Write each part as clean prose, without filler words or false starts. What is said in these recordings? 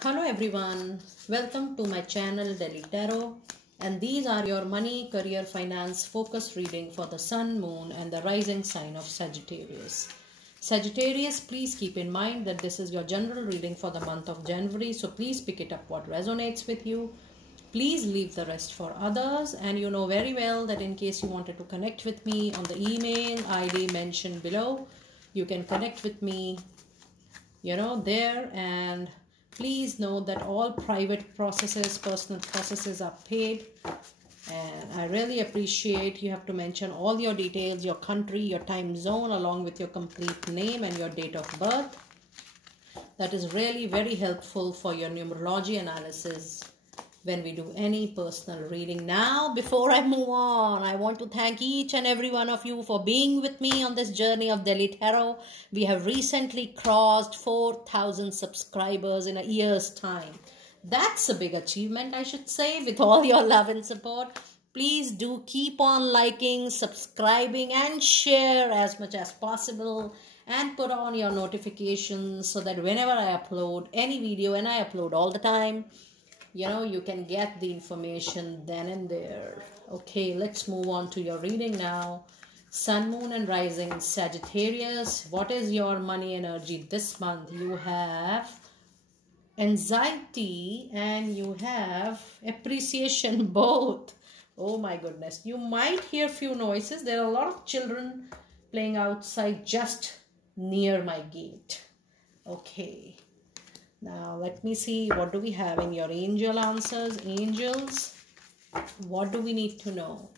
Hello everyone, welcome to my channel Delhi Tarot, and these are your money, career, finance focus reading for the sun, moon and the rising sign of Sagittarius. Sagittarius, please keep in mind that this is your general reading for the month of January, so please pick it up what resonates with you. Please leave the rest for others, and you know very well that in case you wanted to connect with me on the email ID mentioned below, you can connect with me there. And please know that all private processes, personal processes are paid, and I really appreciate you have to mention all your details, your country, your time zone, along with your complete name and your date of birth. That is really very helpful for your numerology analysis when we do any personal reading. Now, before I move on, I want to thank each and every one of you for being with me on this journey of Delhi Tarot. We have recently crossed 4,000 subscribers in a year's time. That's a big achievement, I should say, with all your love and support. Please do keep on liking, subscribing and share as much as possible, and put on your notifications so that whenever I upload any video, and I upload all the time, you can get the information then and there. Okay, let's move on to your reading now. Sun, moon and rising Sagittarius, what is your money energy this month? You have anxiety and you have appreciation, both. Oh my goodness, you might hear few noises. There are a lot of children playing outside just near my gate. Okay, now let me see, what do we have in your angel answers? Angels, what do we need to know?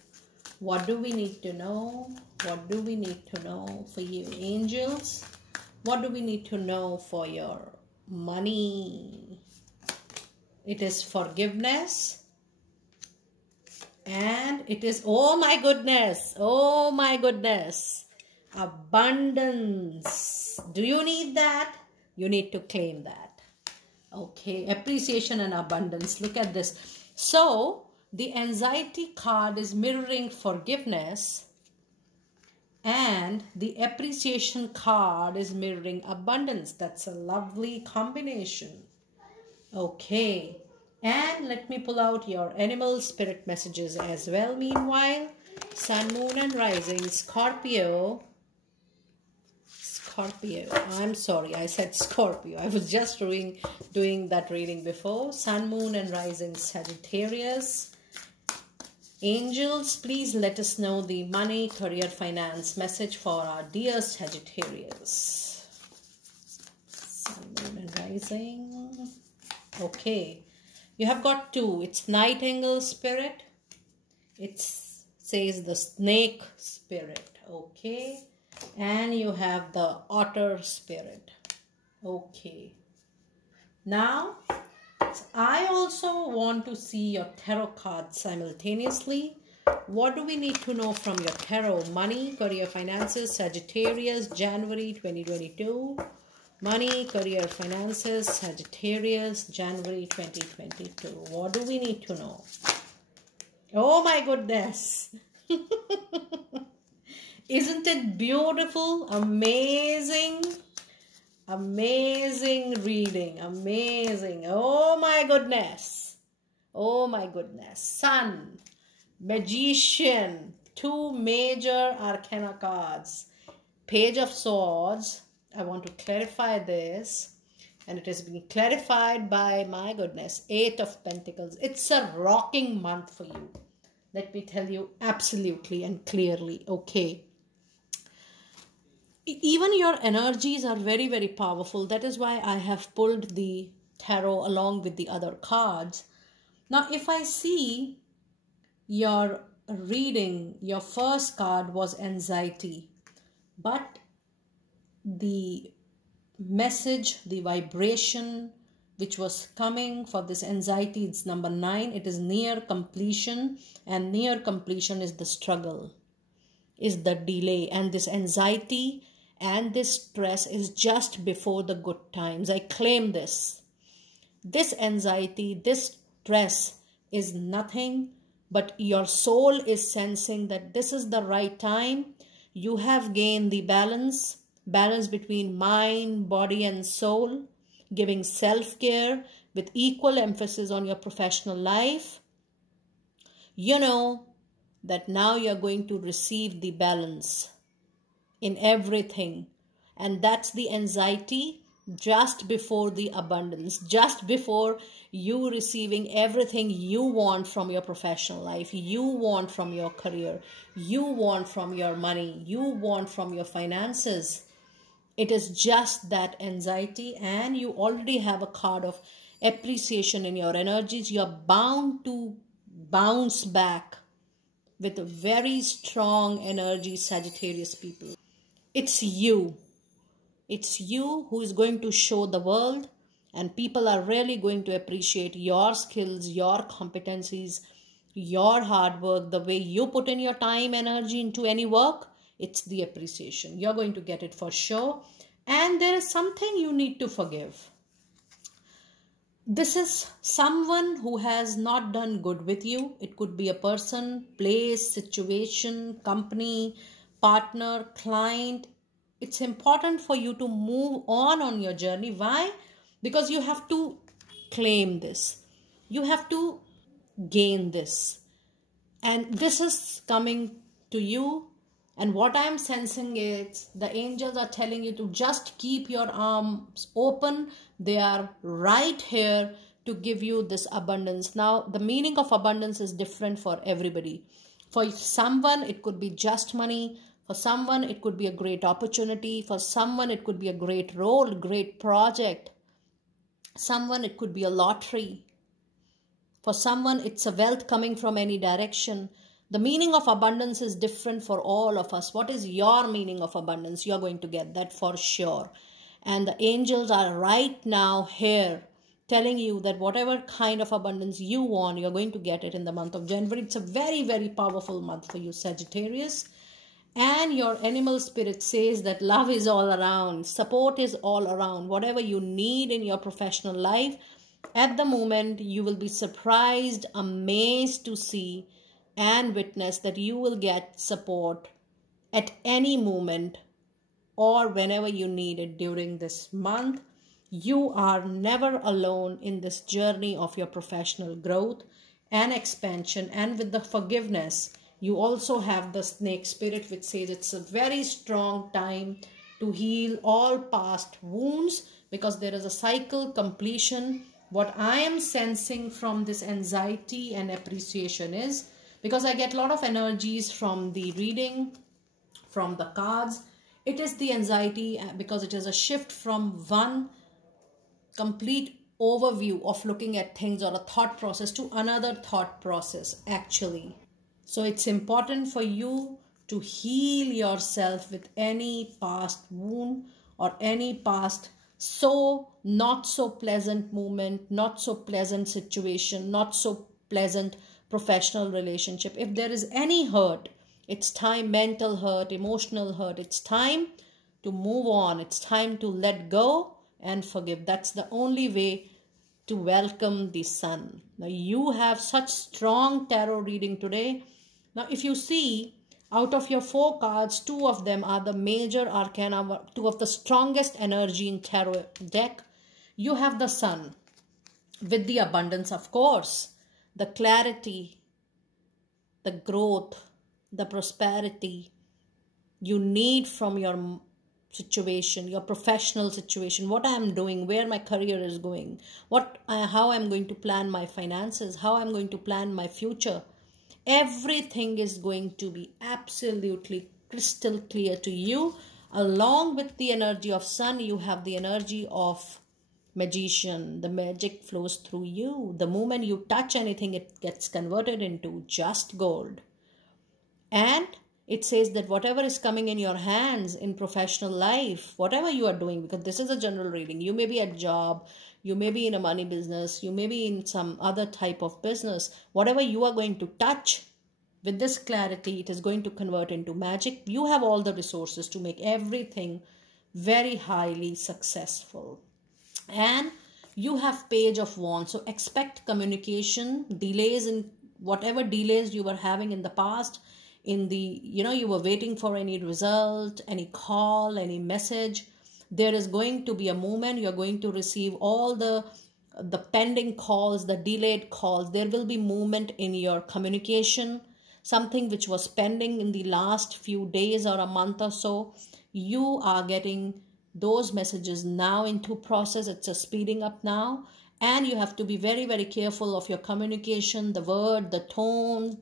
What do we need to know? What do we need to know for you? Angels, what do we need to know for your money? It is forgiveness, and it is, oh my goodness, abundance. Do you need that? You need to claim that. Okay, appreciation and abundance. Look at this. So the anxiety card is mirroring forgiveness, and the appreciation card is mirroring abundance. That's a lovely combination. Okay, and let me pull out your animal spirit messages as well. Meanwhile, sun, moon and rising Scorpio. I'm sorry, I said Scorpio. I was just doing that reading before. Sun, moon and rising Sagittarius. Angels, please let us know the money, career, finance message for our dear Sagittarius. Sun, moon and rising. Okay, you have got two. It's Nightingale spirit. It says the snake spirit. Okay, and you have the otter spirit. Okay, now I also want to see your tarot cards simultaneously. What do we need to know from your tarot? Money, career, finances, Sagittarius, January 2022. Money, career, finances, Sagittarius, January 2022. What do we need to know? Oh my goodness. Isn't it beautiful? Amazing. Amazing reading. Amazing. Oh my goodness. Oh my goodness. Sun, Magician, two major arcana cards. Page of Swords. I want to clarify this, and it has been clarified by, my goodness, Eight of Pentacles. It's a rocking month for you. Let me tell you absolutely and clearly. Okay. Even your energies are very, very powerful. That is why I have pulled the tarot along with the other cards. Now, if I see your reading, your first card was anxiety, but the message, the vibration which was coming for this anxiety, it's number 9. It is near completion, and near completion is the struggle, is the delay, and this anxiety and this stress is just before the good times. I claim this. This anxiety, this stress is nothing but your soul is sensing that this is the right time. You have gained the balance between mind, body and soul. giving self-care, with equal emphasis on your professional life, you know that now you're going to receive the balance in everything. And that's the anxiety just before the abundance, just before you receiving everything you want from your professional life, you want from your career, you want from your money, you want from your finances. It is just that anxiety, and you already have a card of appreciation in your energies. You're bound to bounce back with a very strong energy, Sagittarius people. It's you. It's you who is going to show the world, and people are really going to appreciate your skills, your competencies, your hard work, the way you put in your time, energy into any work. It's the appreciation. You're going to get it for sure. And there is something you need to forgive. This is someone who has not done good with you. It could be a person, place, situation, company, partner, client. It's important for you to move on your journey. Why? Because you have to claim this. You have to gain this. And this is coming to you. And what I am sensing is the angels are telling you to just keep your arms open. They are right here to give you this abundance. Now, the meaning of abundance is different for everybody. For someone, it could be just money. For someone, it could be a great opportunity. For someone, it could be a great role, great project. Someone, it could be a lottery. For someone, it's a wealth coming from any direction. The meaning of abundance is different for all of us. What is your meaning of abundance? You're going to get that for sure. And the angels are right now here telling you that whatever kind of abundance you want, you're going to get it in the month of January. It's a very, very powerful month for you, Sagittarius. And your animal spirit says that love is all around. Support is all around. Whatever you need in your professional life, at the moment, you will be surprised, amazed to see and witness that you will get support at any moment or whenever you need it during this month. You are never alone in this journey of your professional growth and expansion. And with the forgiveness, you also have the snake spirit, which says it's a very strong time to heal all past wounds, because there is a cycle completion. What I am sensing from this anxiety and appreciation is, because I get a lot of energies from the reading, from the cards, it is the anxiety because it is a shift from one complete overview of looking at things or a thought process to another thought process actually. So it's important for you to heal yourself with any past wound or any past not so pleasant moment, not so pleasant situation, not so pleasant professional relationship. If there is any hurt, it's time, mental hurt, emotional hurt, it's time to move on. It's time to let go and forgive. That's the only way to welcome the sun. Now you have such strong tarot reading today. Now if you see, out of your 4 cards, 2 of them are the major arcana, 2 of the strongest energy in tarot deck. You have the sun with the abundance, of course, the clarity, the growth, the prosperity you need from your situation, your professional situation, what I am doing, where my career is going, how I'm going to plan my finances, how I'm going to plan my future. Everything is going to be absolutely crystal clear to you. Along with the energy of sun, you have the energy of magician. The magic flows through you. The moment you touch anything, it gets converted into just gold. And it says that whatever is coming in your hands in professional life, whatever you are doing, because this is a general reading, you may be at job, you may be in a money business, you may be in some other type of business, whatever you are going to touch, with this clarity, it is going to convert into magic. You have all the resources to make everything very highly successful. And you have Page of Wands. So expect communication, delays in whatever delays you were having in the past. You were waiting for any result, any call, any message. There is going to be a moment you're going to receive all the the pending calls, the delayed calls. There will be movement in your communication. Something which was pending in the last few days or a month or so, you are getting those messages now into process. It's a speeding up now. And you have to be very, very careful of your communication, the word, the tone,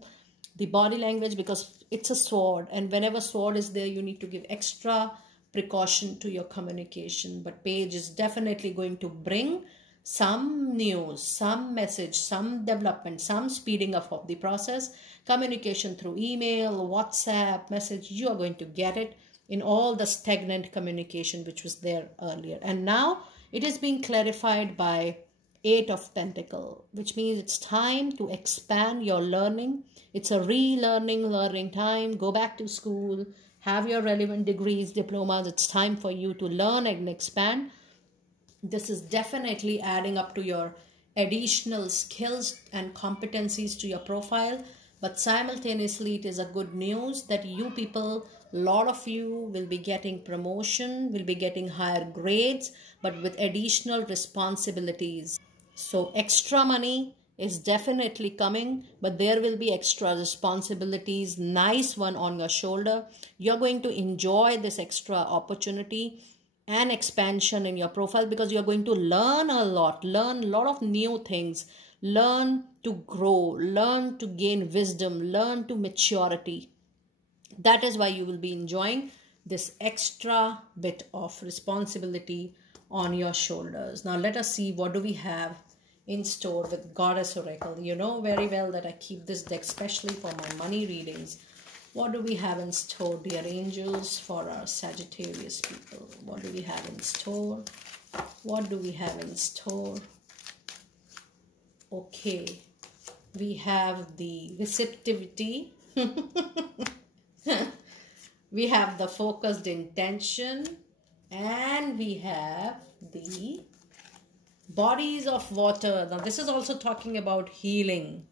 the body language, because it's a sword. And whenever sword is there, you need to give extra precaution to your communication. But page is definitely going to bring some news, some message, some development, some speeding up of the process. Communication through email, WhatsApp, message, you are going to get it in all the stagnant communication which was there earlier. And now it is being clarified by 8 of Pentacles, which means it's time to expand your learning. It's a learning time. Go back to school, have your relevant degrees, diplomas. It's time for you to learn and expand. This is definitely adding up to your additional skills and competencies to your profile. But simultaneously, it is a good news that you people, a lot of you will be getting promotion, will be getting higher grades, but with additional responsibilities. So extra money is definitely coming, but there will be extra responsibilities, nice one on your shoulder. You're going to enjoy this extra opportunity and expansion in your profile, because you're going to learn a lot of new things, learn to grow, learn to gain wisdom, learn to maturity. That is why you will be enjoying this extra bit of responsibility on your shoulders. Now let us see what do we have in store with Goddess Oracle. You know very well that I keep this deck especially for my money readings. What do we have in store, dear angels, for our Sagittarius people? What do we have in store? What do we have in store? Okay, we have the receptivity. We have the focused intention, and we have the bodies of water. Now this is also talking about healing.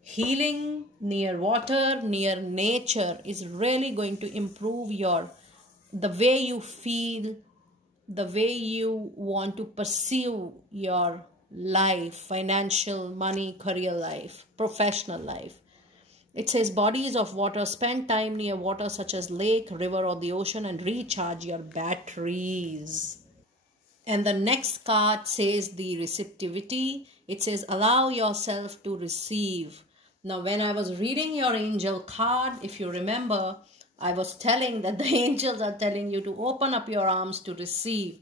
Healing near water, near nature is really going to improve the way you feel, the way you want to pursue your life, financial, money, career life, professional life. It says bodies of water, spend time near water such as lake, river or the ocean and recharge your batteries. And the next card says the receptivity. It says allow yourself to receive. Now when I was reading your angel card, if you remember, I was telling that the angels are telling you to open up your arms to receive.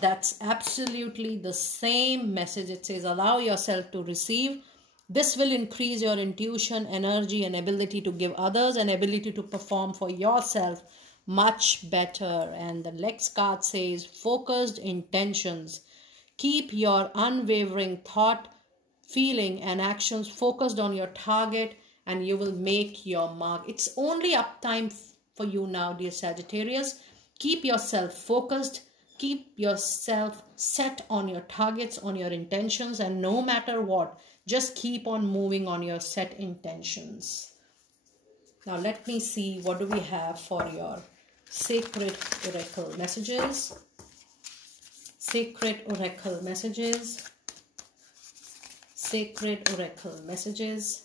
That's absolutely the same message. It says allow yourself to receive. This will increase your intuition, energy and ability to give others, and ability to perform for yourself much better. And the next card says focused intentions. Keep your unwavering thought, feeling and actions focused on your target, and you will make your mark. It's only up time for you now, dear Sagittarius. Keep yourself focused. Keep yourself set on your targets, on your intentions, and no matter what, just keep on moving on your set intentions. Now let me see what do we have for your Sacred Oracle messages. Sacred Oracle messages. Sacred Oracle messages.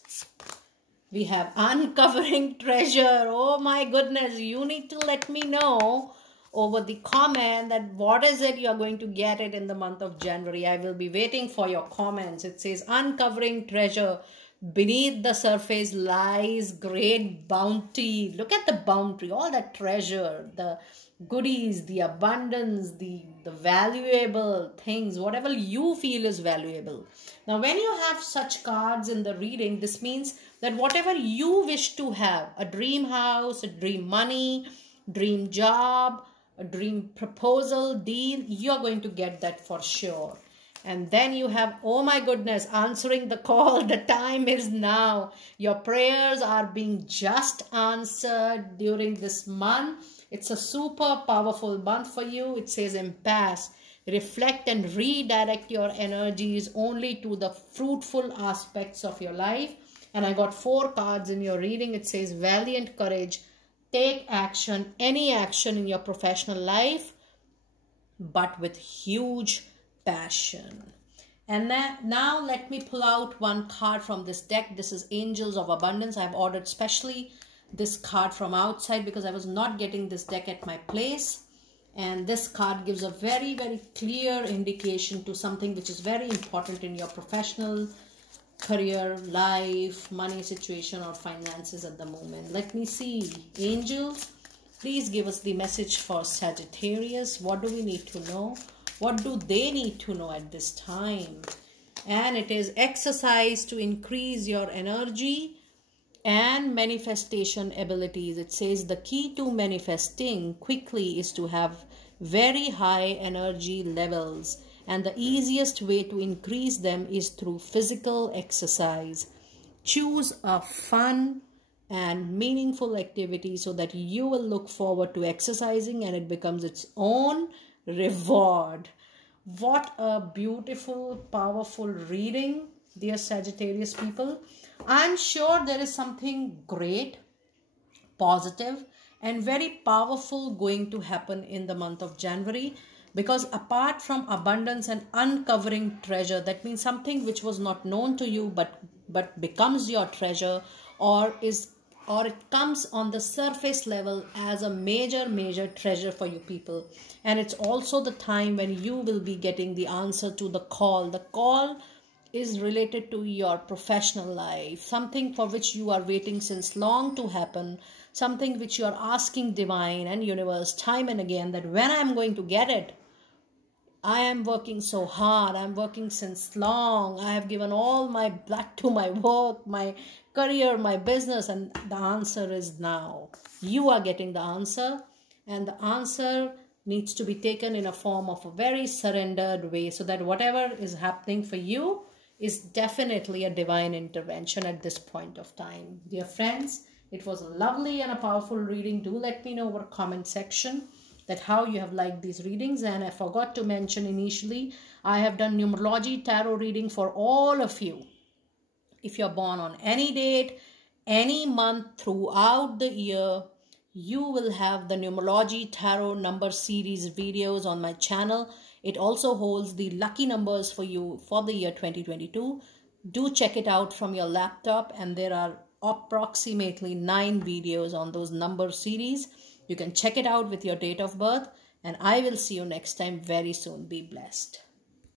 We have uncovering treasure. Oh my goodness, you need to let me know over the comment that what is it you're going to get it in the month of January. I will be waiting for your comments. It says uncovering treasure. Beneath the surface lies great bounty. Look at the bounty, all that treasure, the goodies, the abundance, the valuable things, whatever you feel is valuable. Now, when you have such cards in the reading, this means that whatever you wish to have, a dream house, a dream money, dream job, a dream proposal, deal, you're going to get that for sure. And then you have, oh my goodness, answering the call. The time is now. Your prayers are being just answered during this month. It's a super powerful month for you. It says impasse. Reflect and redirect your energies only to the fruitful aspects of your life. And I got 4 cards in your reading. It says valiant courage. Take action, any action in your professional life, but with huge passion. And now let me pull out one card from this deck. This is Angels of Abundance. I've ordered specially this card from outside because I was not getting this deck at my place. And this card gives a very, very clear indication to something which is very important in your professional career, life, money situation, or finances at the moment. Let me see. Angels, please give us the message for Sagittarius. What do we need to know? What do they need to know at this time? And it is exercise to increase your energy and manifestation abilities. It says the key to manifesting quickly is to have very high energy levels. And the easiest way to increase them is through physical exercise. Choose a fun and meaningful activity so that you will look forward to exercising and it becomes its own reward. What a beautiful, powerful reading, dear Sagittarius people. I'm sure there is something great, positive, and very powerful going to happen in the month of January. Because apart from abundance and uncovering treasure, that means something which was not known to you but becomes your treasure, or it comes on the surface level as a major treasure for you people. And it's also the time when you will be getting the answer to the call. The call is related to your professional life, something for which you are waiting since long to happen, something which you are asking divine and universe time and again that when I am going to get it. I am working so hard. I'm working since long. I have given all my blood to my work, my career, my business, and the answer is now. You are getting the answer, and the answer needs to be taken in a form of a very surrendered way so that whatever is happening for you is definitely a divine intervention at this point of time. Dear friends, it was a lovely and a powerful reading. Do let me know over comment section that how you have liked these readings. And I forgot to mention initially, I have done numerology tarot reading for all of you. If you're born on any date, any month throughout the year, you will have the numerology tarot number series videos on my channel. It also holds the lucky numbers for you for the year 2022. Do check it out from your laptop, and there are approximately 9 videos on those number series. You can check it out with your date of birth, and I will see you next time very soon. Be blessed.